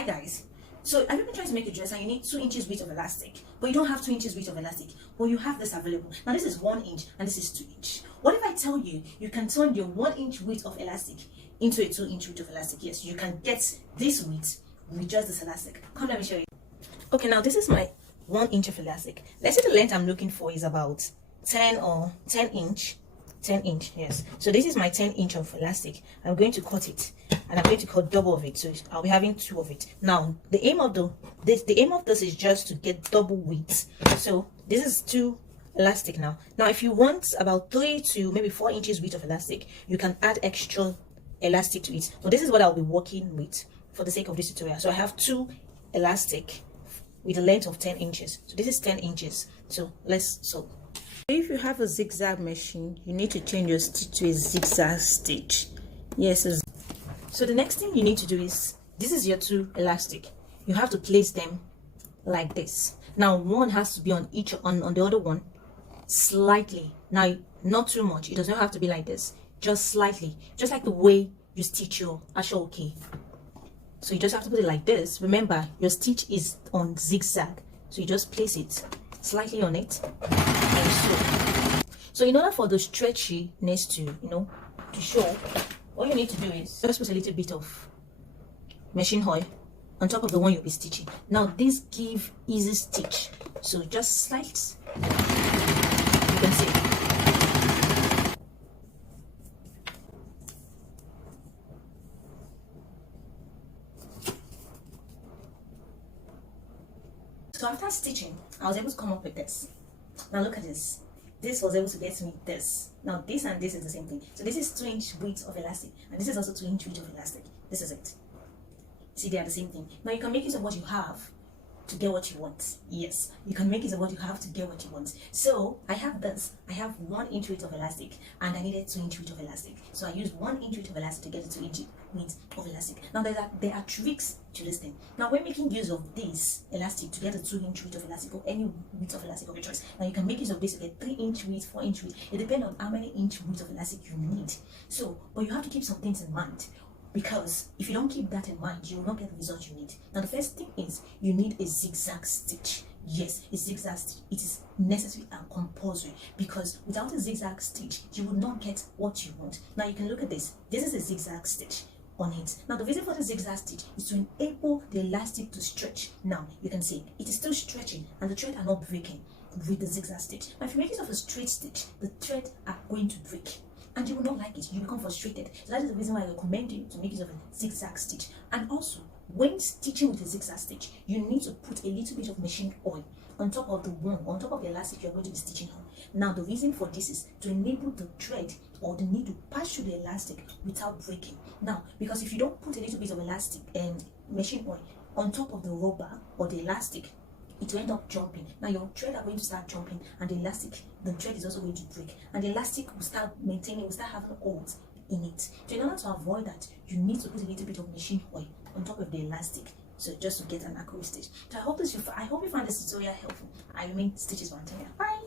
Hi guys. So have you been trying to make a dress and you need 2 inches width of elastic, but you don't have 2 inches width of elastic? Well, you have this available. Now this is 1 inch and this is 2 inch. What if I tell you you can turn your 1 inch width of elastic into a 2 inch width of elastic? Yes, you can get this width with just this elastic. Come, let me show you. Okay, now this is my 1 inch of elastic. Let's say the length I'm looking for is about 10 inch, yes. So this is my 10 inch of elastic. I'm going to cut it and I'm going to cut double of it, so I'll be having 2 of it. Now the aim of this is just to get double width. So this is 2 elastic. Now if you want about 3 to maybe 4 inches width of elastic, you can add extra elastic to it, but this is what I'll be working with for the sake of this tutorial. So I have 2 elastic with a length of 10 inches. So this is 10 inches. So let's sew. If you have a zigzag machine, you need to change your stitch to a zigzag stitch. Yes. So the next thing you need to do is, this is your 2 elastic. You have to place them like this. Now one has to be on the other one slightly. Now not too much. It does not have to be like this. Just slightly. Just like the way you stitch your ashoke. So you just have to put it like this. Remember, your stitch is on zigzag. So you just place it slightly on it and sew. So in order for the stretchiness to show, all you need to do is just put a little bit of machine oil on top of the one you'll be stitching. Now this gives easy stitch. So just slight, you can see. So after stitching, I was able to come up with this. Now look at this. This was able to get me this. Now this and this is the same thing. So this is 2 inch width of elastic, and this is also 2 inch width of elastic. This is it. See, they are the same thing. Now you can make use of what you have to get what you want. Yes, you can make use of what you have to get what you want. So I have this. I have 1 inch width of elastic, and I needed 2 inch width of elastic. So I used 1 inch width of elastic to get the 2 inch width of elastic. Now there are tricks to this thing. Now when making use of this elastic to get a 2 inch width of elastic or any width of elastic of your choice, now you can make use of this to get 3 inch width, 4 inch width. It depends on how many inch width of elastic you need. So, but you have to keep some things in mind, because if you don't keep that in mind, you will not get the result you need. Now the first thing is you need a zigzag stitch. Yes, a zigzag stitch. It is necessary and compulsory, because without a zigzag stitch you will not get what you want. Now you can look at this. This is a zigzag stitch on it. Now the reason for the zigzag stitch is to enable the elastic to stretch. Now you can see it is still stretching and the thread are not breaking with the zigzag stitch. Now if you make use of a straight stitch, the thread are going to break and you will not like it. You become frustrated. So that is the reason why I recommend you to make use of a zigzag stitch. And also, when stitching with a zigzag stitch, you need to put a little bit of machine oil on top of the elastic you're going to be stitching on. Now the reason for this is to enable the thread or the needle pass through the elastic without breaking. Now, because if you don't put a little bit of elastic and machine oil on top of the rubber or the elastic, it will end up jumping. Now your thread are going to start jumping, and the thread is also going to break, and the elastic will start having holes in it. So in order to avoid that, you need to put a little bit of machine oil on top of the elastic, so just to get an accurate stitch. So I hope you find this tutorial helpful. I remain Stitches One. Bye.